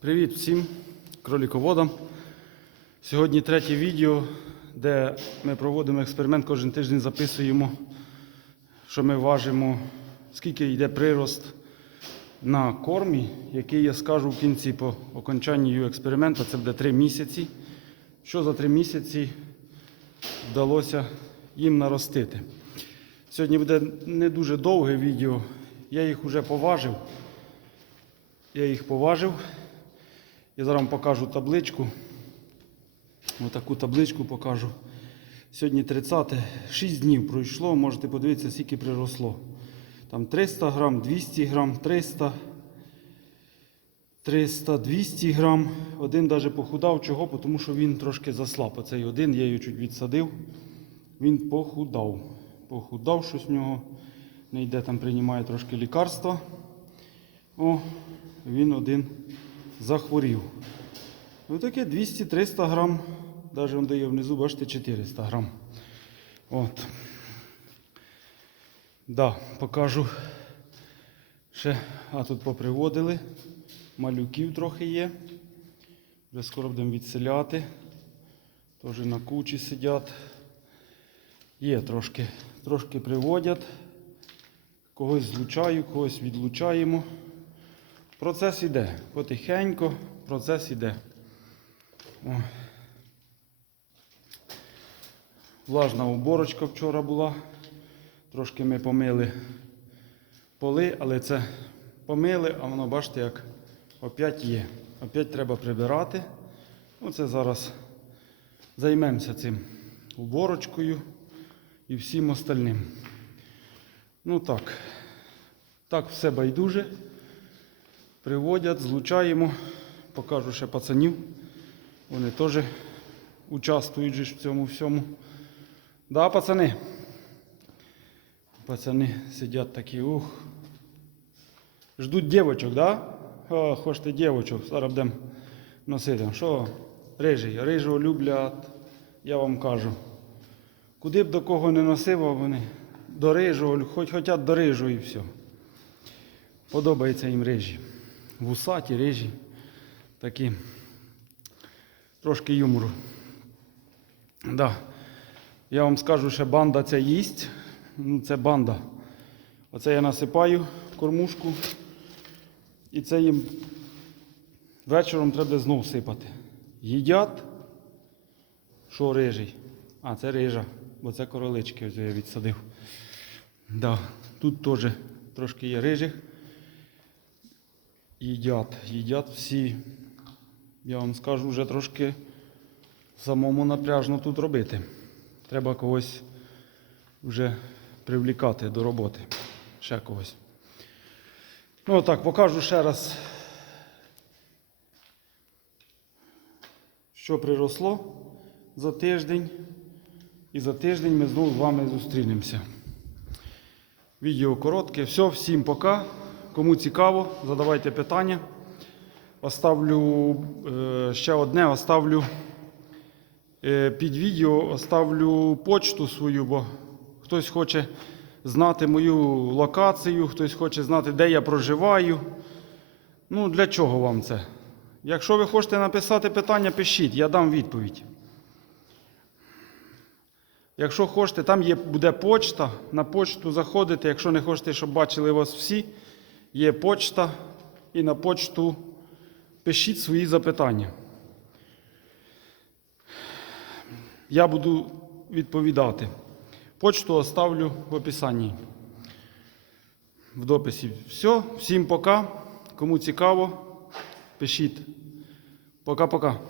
Привіт всім кроліководам. Сьогодні третє відео, де ми проводимо експеримент, кожен тиждень записуємо, що ми важимо, скільки йде прирост на кормі, який я скажу в кінці по окончанні експерименту. Це буде 3 місяці. Що за 3 місяці вдалося їм наростити. Сьогодні буде не дуже довге відео. Я їх вже поважив. Я їх поважив. Я зараз вам покажу табличку. Отаку табличку покажу. Сьогодні 30, 6 днів пройшло, можете подивитися, скільки приросло. Там 300 грам, 200 грам, 300, 300, 200 грам. Один навіть похудав. Чого? Тому що він трошки заслаб. Оцей один, я його чуть відсадив. Він похудав. Похудав, щось в нього не йде, там приймає трошки лікарства. О, він один захворів. Отаке 200-300 грам. Навіть він дає внизу, бачите, 400 грам. От. Да, покажу. Ще, а тут поприводили. Малюків трохи є. Вже скоро будемо відселяти. Теж на кучі сидять. Є трошки, трошки приводять. Когось злучаю, когось відлучаємо. Процес іде. Потихеньку процес іде. О. Влажна уборочка вчора була. Трошки ми помили поли, але це помили, а воно, бачите, як опять є. Опять треба прибирати. Оце зараз займемося цим уборочкою і всім остальним. Ну так, так все байдуже. Приводять, злучаємо. Покажу ще пацанів. Вони теж участвують в цьому всьому. Да, пацани? Пацани сидять такі, ух. Ждуть дівочок, да? О, хочете дівочок, зараз будемо носити. Що, рижий, рижого люблять, я вам кажу. Куди б до кого не носив, а вони до рижого, хоч хочуть до рижого і все. Подобається їм рижі. Вусаті, рижі. Такі. Трошки юмору. Да. Я вам скажу, що банда ця їсть. Ну, це банда. Оце я насипаю кормушку. І це їм вечором треба знову сипати. Їдять. Що рижий? А, це рижа, бо це королички ось я відсадив. Да. Тут теж трошки є рижих. Їдять, їдять всі. Я вам скажу, вже трошки самому напряжно тут робити. Треба когось вже привлікати до роботи. Ще когось. Ну так, покажу ще раз, що приросло за тиждень. І за тиждень ми знову з вами зустрінемося. Відео коротке. Все, всім пока. Кому цікаво, задавайте питання. Оставлю е, ще одне, оставлю е, під відео оставлю почту свою, бо хтось хоче знати мою локацію, хтось хоче знати, де я проживаю. Ну, для чого вам це? Якщо ви хочете написати питання, пишіть, я дам відповідь. Якщо хочете, там є, буде почта, на почту заходите. Якщо не хочете, щоб бачили вас всі, є почта і на почту пишіть свої запитання. Я буду відповідати. Почту оставлю в описанні. В дописі. Все, всім пока. Кому цікаво, пишіть. Пока-пока.